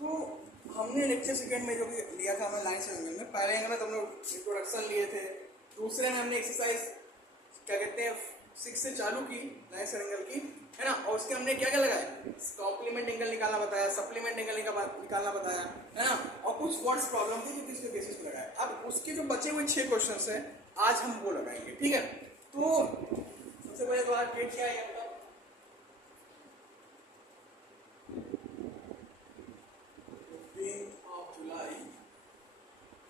तो हमने lecture second में जो कि लिया था हमने लाइन एंगल में, पहले एंगल में तो हम लोग इंट्रोडक्शन लिए थे, दूसरे में हमने एक्सरसाइज क्या कहते हैं 6 से चालू की लाइन एंगल की, है ना। और उसके हमने क्या क्या लगाया, कॉम्प्लीमेंट एंगल निकालना बताया, सप्लीमेंट एंगल निकालना बताया, है ना। और कुछ वर्ड्स प्रॉब्लम थी जो किसके बेसिस पे लगाया। अब उसके जो बचे हुए 6 क्वेश्चन है आज हम वो लगाएंगे, ठीक है। तो सबसे पहले तो आज डेट क्या है आपका, 15 जुलाई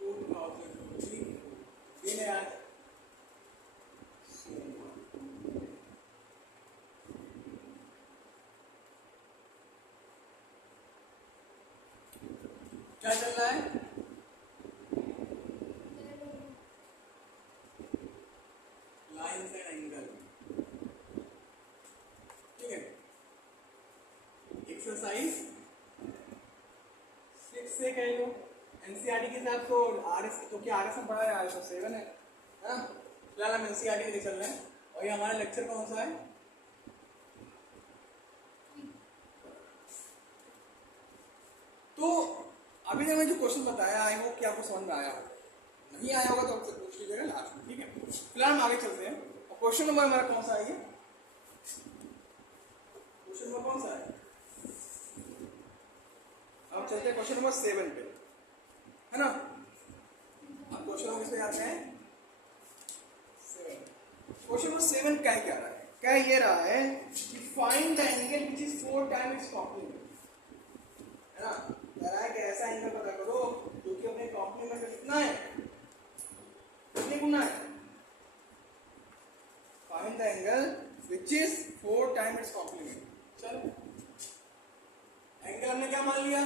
2020, दिन है आज क्या चल रहा है, लाइन्स एंड एंगल, ठीक है। एक्सरसाइज 6 से कह लो एनसीईआरटी के हिसाब से, आरएस तो क्या आरएस में पढ़ा है, आरएस 7 है ना। फिलहाल हम एनसीईआरटी के चल रहे हैं और ये हमारा लेक्चर कौन सा है, तो अभी तक मैं जो क्वेश्चन बताया आई होप कि आपको समझ में आया होगा, नहीं आया होगा तो आपसे पूछ लीजिएगा लास्ट में, ठीक है। फिलहाल हम आगे चलते हैं और क्वेश्चन नंबर हमारा कौन सा है, ये क्वेश्चन नंबर कौन सा है, अब चलते हैं क्वेश्चन नंबर 7 पे, है ना। अब क्वेश्चन नंबर किसपे जाते हैं, 7। क्वेश्चन नंबर 7 क्या रहा है, क्या ये रहा है कि find the angle which is 4 times its complement, है ना। कह रहा है कि ऐसा एंगल पता करो जो कि अपने कॉम्प्लीमेंट का कितना है, कितने गुना है। Find the angle which is 4 times its complement. चलो एंगल हमने क्या मान लिया,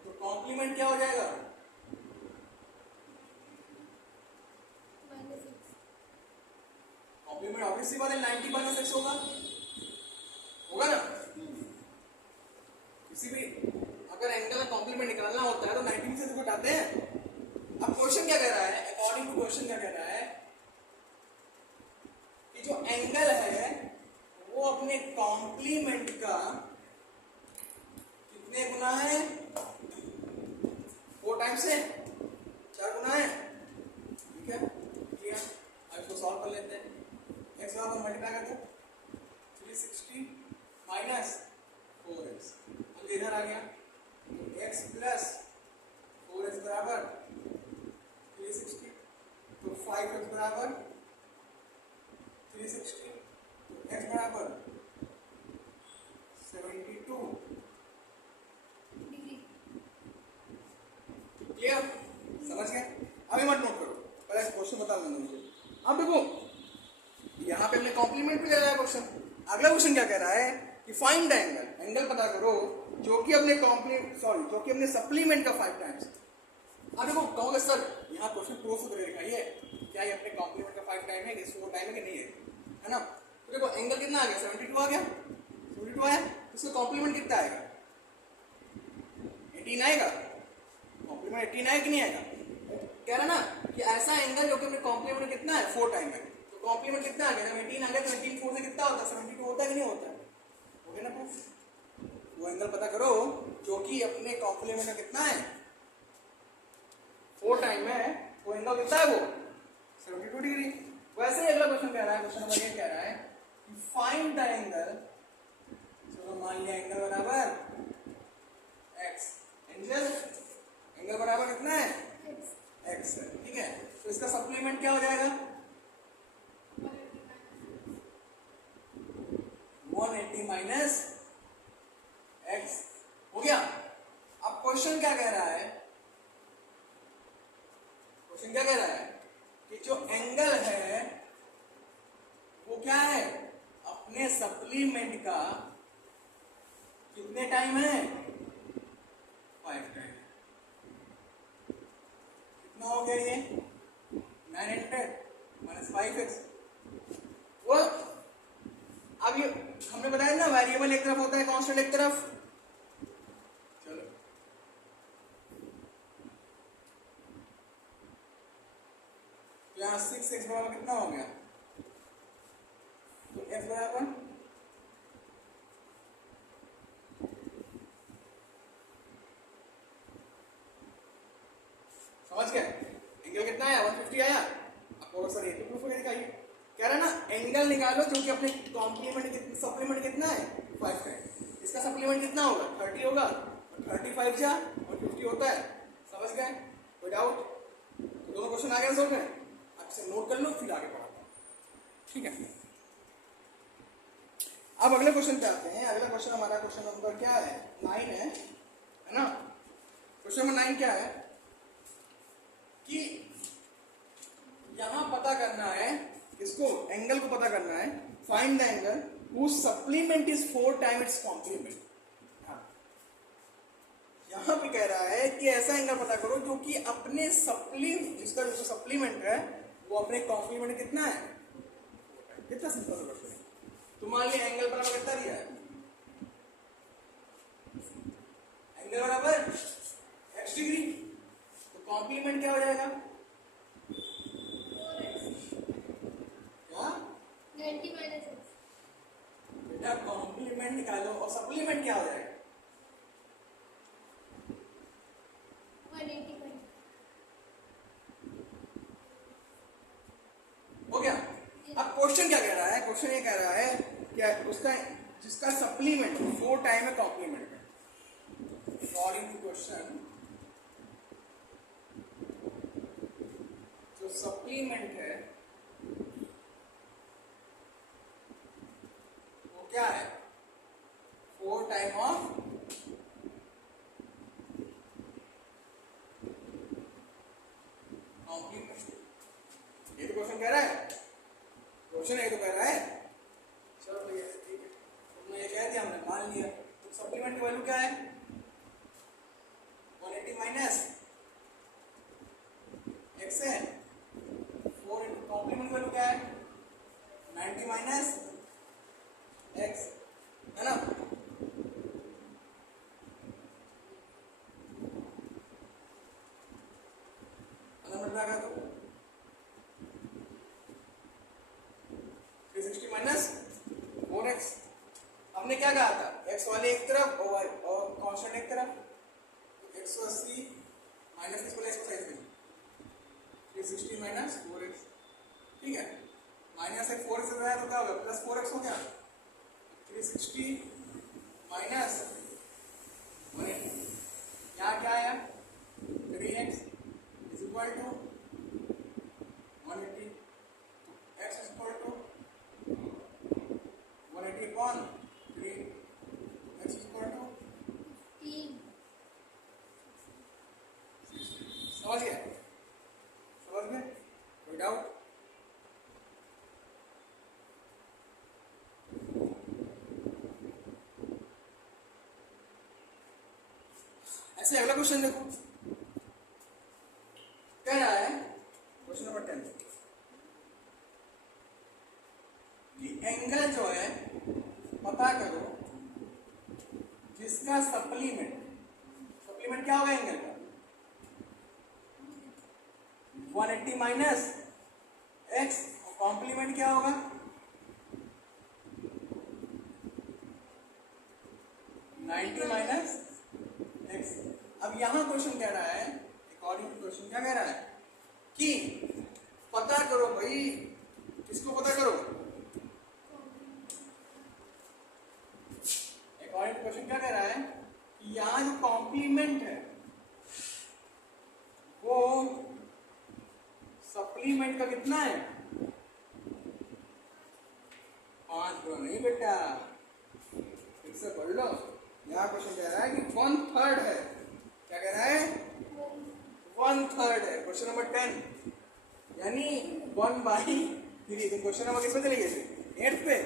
तो कॉम्प्लीमेंट क्या हो जाएगा, कॉम्प्लीमेंट ऑब्वियसली बात है 90 माइनस एक्स होगा ना। किसी भी अगर एंगल का कॉम्प्लीमेंट निकालना होता है तो 90 से तो घटाते हैं। अब क्वेश्चन क्या कह रहा है, अकॉर्डिंग टू क्वेश्चन क्या कह रहा है कि जो एंगल है वो अपने कॉम्प्लीमेंट का कितने गुना है, 4 टाइम्स से 4 गुना है, ठीक है। अब इसको सॉल्व कर लेते हैं, एक्स का हम मल्टीप्लाई करते हैं 360 माइनस 4x, अब इधर आ गया x प्लस 4x बराबर 360, तो 5x बराबर 360, तो x बराबर 72 डिग्री, क्लियर, समझ गए। अभी मत नोट करो, पहले क्वेश्चन बता देना मुझे। अब देखो यहाँ पे हमने कॉम्प्लीमेंट भी ले रहा है क्वेश्चन, अगला क्वेश्चन क्या कह रहा है कि फाइंड द एंगल, एंगल पता करो जो कि अपने जो कि अपने सप्लीमेंट का 5 टाइम्स। अब देखो कहोगे सर यहाँ क्वेश्चन प्रूफ करके दिखाइए क्या ये अपने कॉम्प्लीमेंट का 5 टाइम है कि 4 टाइम है कि नहीं है ना। तो देखो एंगल कितना आ गया, 72 आ गया, 72 आया, इसका कॉम्प्लीमेंट कितना आएगा, 18 आएगा, कॉम्प्लीमेंट 18 आएगा कि नहीं आएगा। कह रहा ना कि ऐसा एंगल जो कि अपने कॉम्प्लीमेंट कितना है 4 टाइम है, तो कॉम्प्लीमेंट कितना आ गया, जब 18 आ गया तो 18 4 से कितना होता है, 72 होता है कि नहीं होता है, हो गया ना प्रूफ। वो एंगल पता करो जो कि अपने कॉम्प्लीमेंट का कितना है 4 टाइम है, वो एंगल कितना है, वो 72 डिग्री। वैसे ही अगला क्वेश्चन कह रहा है, क्वेश्चन नंबर ये कह रहा है कि फाइंड द एंगल, चलो मान लिया एंगल बराबर x, एंगल बराबर कितना है x है, ठीक है। तो इसका सप्लीमेंट क्या हो जाएगा 180 माइनस x, हो गया। अब क्वेश्चन क्या कह रहा है, क्वेश्चन क्या कह रहा है कि जो एंगल है वो क्या है अपने सप्लीमेंट का कितने टाइम है 5 टाइम, कितना हो गया ये 900 माइनस 5x। वो अब ये हमने बताया ना वेरिएबल एक तरफ होता है कांस्टेंट एक तरफ, चलो यहाँ 6x बराबर कितना हो गया, तो x बराबर सप्लीमेंट कितना होगा 30 होगा, 35 जा और 50 होता है। समझ गए? कोई डाउट? तो दोनों क्वेश्चन आगे समझ में, आप इसे नोट कर लो फिर आगे पढ़ाता हूँ। ठीक है, अब अगले क्वेश्चन पे आते हैं। अगला क्वेश्चन हमारा क्वेश्चन नंबर क्या है 9 है ना। क्वेश्चन नंबर 9 क्या है कि यहां पता करना है किसको, एंगल को पता करना है। Find the angle whose supplement is 4 times its complement। यहां पे कह रहा है कि ऐसा एंगल पता करो जो कि अपने जिसका जो सप्लीमेंट है वो अपने कॉम्प्लीमेंट कितना है। कितना सिंपल क्वेश्चन है। तो मान लिया एंगल बराबर कितना दिया है, एंगल बराबर x डिग्री, तो कॉम्प्लीमेंट क्या हो जाएगा, क्या 90 माइनस x। बेटा कॉम्प्लीमेंट निकालो और सप्लीमेंट क्या हो जाएगा 180। हो गया। अब क्वेश्चन क्या कह रहा है, क्वेश्चन ये कह रहा है क्या उसका जिसका सप्लीमेंट 4 टाइम है कॉम्प्लीमेंट में। अकॉर्डिंग टू क्वेश्चन जो सप्लीमेंट है वो क्या है 4 टाइम ऑफ कॉम्प्लीमेंट। ये तो क्वेश्चन कह रहा है, क्वेश्चन ये तो कह रहा है। चलो भैया ठीक है, तुमने ये कह दिया, हमने मान लिया। तो सप्लीमेंट की वैल्यू क्या है 180 माइनस x है 4 इंटू कॉम्प्लीमेंट की वैल्यू क्या है 90 माइनस x, है ना। तो 360 माइनस 4x। हमने क्या कहा था x वाले एक तरफ और कांस्टेंट एक तरफ, तो 180 माइनस किस बोले एक्सरसाइज में 360 माइनस 4x। ठीक है, माइनस से 4x से तो क्या होगा प्लस 4x हो गया। 360 माइनस 180, यहाँ क्या आया 3x is equal to 180, x is equal to 180 upon 3, x is equal to 3। समझ गए, समझ गए, कोई डाउट? ऐसे अगला क्वेश्चन देखो, कह रहा है क्वेश्चन नंबर 10 कि एंगल जो है पता करो जिसका सप्लीमेंट क्या होगा एंगल का 180 माइनस x, कॉम्प्लीमेंट क्या होगा 90 माइनस x। अब यहां क्वेश्चन कह रहा है, अकॉर्डिंग टू क्वेश्चन क्या कह रहा है कि पता करो भाई, किसको पता करो, अकॉर्डिंग टू क्वेश्चन क्या कह रहा है कि यहां जो कॉम्प्लीमेंट है वो सप्लीमेंट का कितना है 5 गुना नहीं बेटा, फिर से पढ़ लो। यहाँ क्वेश्चन कह रहा है कि 1/3 है, क्या कह रहा है 1/3 है। क्वेश्चन नंबर 10 यानी 1/3। तुम क्वेश्चन नंबर किस पे चले गए थे 8 पे,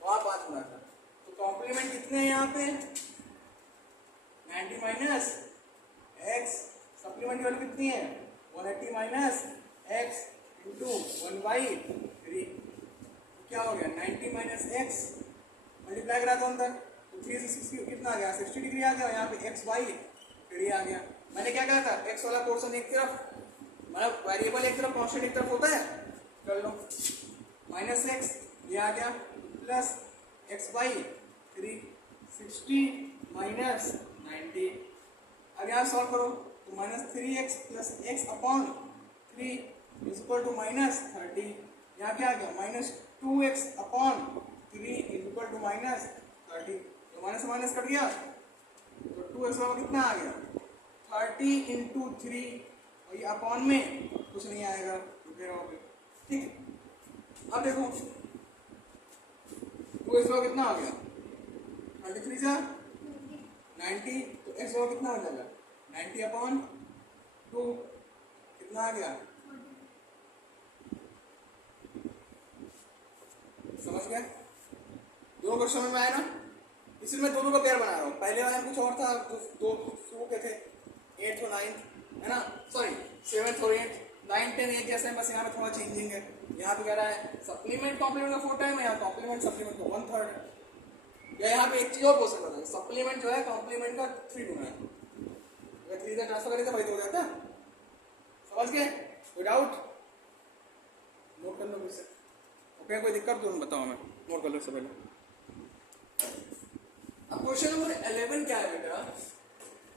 वहां 5 गुना था। तो कॉम्प्लीमेंट कितने हैं यहाँ पे 90 माइनस x, सप्लीमेंट की वैल्यू कितनी है 180 माइनस x इंटू 1/3। क्या हो गया 90 माइनस x मल्टीप्लाई करा दो अंदर, तो 360 कितना आ गया 60 डिग्री आ गया। यहाँ पे x/3 आ गया। मैंने क्या कहा था x वाला पोर्शन एक तरफ, मतलब वेरिएबल एक तरफ कांस्टेंट एक तरफ होता है, कर लो माइनस x ये आ गया प्लस x/3 60 माइनस 90। अब यहाँ सॉल्व करो तो minus 3x plus x upon 3 is equal to minus 30। यहाँ क्या आ गया minus 2x upon 3 is equal to minus 30, तो माइनस माइनस कट गया, तो 2x बराबर कितना आ गया 30 इंटू 3, और ये अपॉन में कुछ नहीं आएगा, रहोगे। ठीक है, अब देखो 2x बराबर कितना आ गया 33 से 90, तो x बराबर कितना हो जाएगा 90 अपॉन 2, कितना आ गया, समझ गए? दोनों क्वेश्चन में आया ना, इसलिए मैं दोनों का पेयर बना रहा हूँ। पहले वाले में कुछ और था, दो शुरू के थे 8th और 9th, है ना, सॉरी 7th और 8th, 9, 10 एक जैसे हैं, बस यहाँ पे थोड़ा चेंजिंग है। यहाँ पे कह रहा है सप्लीमेंट कॉम्प्लीमेंट का 4 टाइम है, यहाँ कॉम्प्लीमेंट सप्लीमेंट का 1/3 है, या यहाँ पे एक चीज और बोल सकता था, सप्लीमेंट जो है कॉम्प्लीमेंट का 3 गुना है, अगर 3 से ट्रांसफर करें तो वही तो हो जाता है। समझ गए? विदाउट नोट कर लो मुझसे, ओके? कोई दिक्कत तो बताओ, मैं नोट कर लो इससे पहले। अब क्वेश्चन नंबर 11 क्या है बेटा,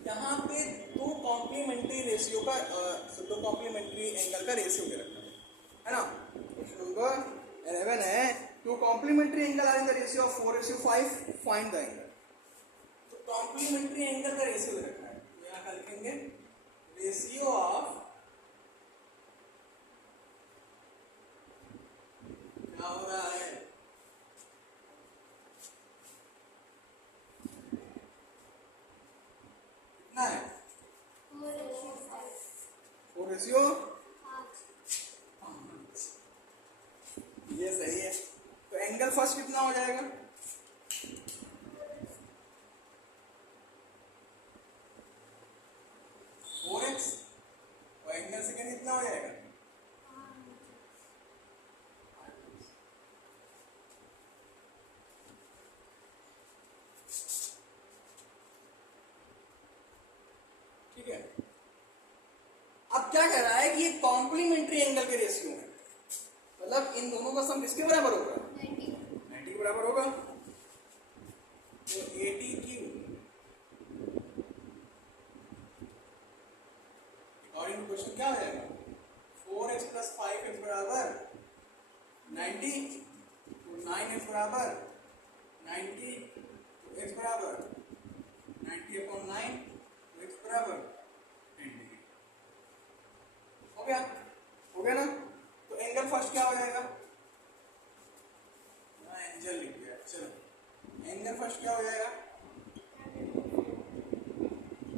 यहाँ पे दो कॉम्प्लीमेंट्री रेशियो का दो कॉम्प्लीमेंट्री एंगल का रेशियो दे रखा है ना। क्वेश्चन नंबर 11 है, two complementary angle are in the ratio of 4:5, find the angle. तो कॉम्प्लीमेंट्री एंगल का रेशियो दे रखा है, यहाँ का लिखेंगे रेशियो ऑफ, क्या हो रहा है, कितना है 4:5, ये सही है। तो एंगल फर्स्ट कितना हो जाएगा, और एंगल सेकेंड कितना हो जाएगा, ठीक है। अब क्या कह रहा है कि ये कॉम्प्लीमेंट्री एंगल के रेशियो है, मतलब इन दोनों का सम किसके बराबर होगा 90 के बराबर होगा। तो 80 क्यू अकॉर्डिंग टू क्वेश्चन क्या हो जाएगा 4x + 5x बराबर 90, तो 9x बराबर 90, तो x बराबर 90/9, तो x बराबर 10 डिग्री। हो गया ना। तो एंगल फर्स्ट क्या हो जाएगा, एंगल लिख दिया, चलो एंगल फर्स्ट क्या हो जाएगा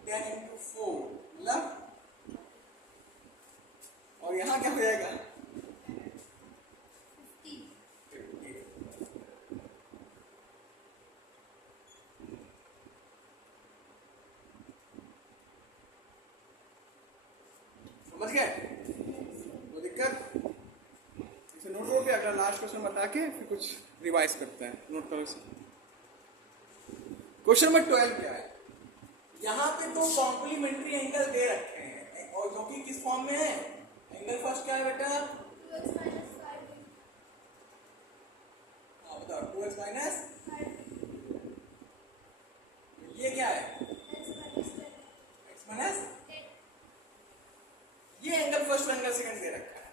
10 × 4 मतलब, और यहाँ क्या हो जाएगा 50। समझ गए? कोई दिक्कत? इसे नोट हो गया, अगला लास्ट क्वेश्चन बता के फिर कुछ रिवाइज करते हैं, नोट करो इसे। क्वेश्चन नंबर 12 क्या है, यहाँ पे दो कॉम्प्लीमेंट्री एंगल दे रखे हैं, और जो कि किस फॉर्म में है, एंगल फर्स्ट क्या है बेटा, 2x - 5 हाँ बताओ 2x - 5 ये क्या है x - 10 x - ये एंगल फर्स्ट एंगल सेकंड दे रखा है,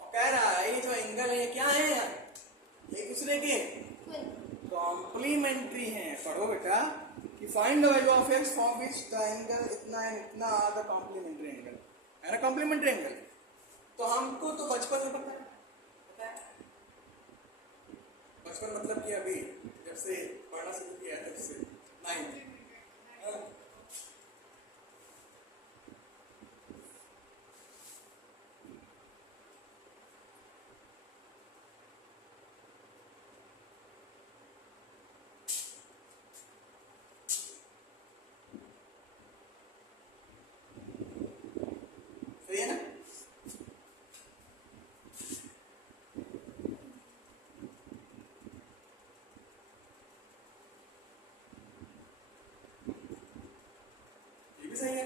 और कह रहा है ये जो एंगल है क्या है यार, एक दूसरे के कॉम्प्लीमेंट्री हैं। पढ़ो बेटा कि find the value of x from which the angle इतना एंड इतना आर द कॉम्प्लीमेंट्री एंगल, है ना कॉम्प्लीमेंट्री एंगल। तो हमको तो बचपन में पता है बचपन मतलब कि अभी जब से पढ़ना शुरू किया है तब से 9th, सही है ना। ये भी सही है,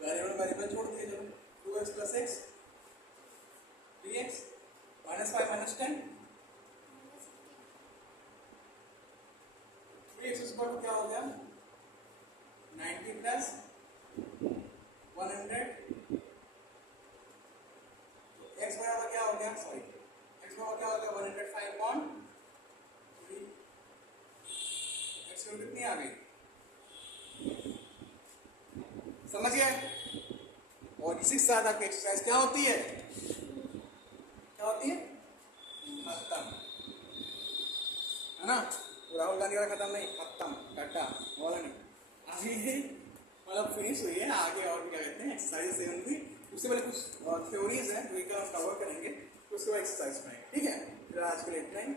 वेरिएबल छोड़ दिए, चलो 2x + x 3x -5 - 10 3x = क्या हो गया 90 + 100, तो x बराबर क्या हो गया, सॉरी x बराबर क्या हो गया 105/10, नहीं आ गई? समझ गए? और इसी के साथ आपकी एक्सरसाइज क्या होती है? क्या होती है? खत्म, है ना? राहुल गांधी वाला खत्म नहीं, खत्म, टाटा वाला नहीं। अभी मतलब फिनिश हुई है, आगे और क्या कहते हैं एक्सरसाइज से होंगी। उससे पहले कुछ थ्योरीज हैं जो हम कवर करेंगे, उसके बाद एक्सरसाइज में, ठीक है? फिर आज के लिए इतना ही।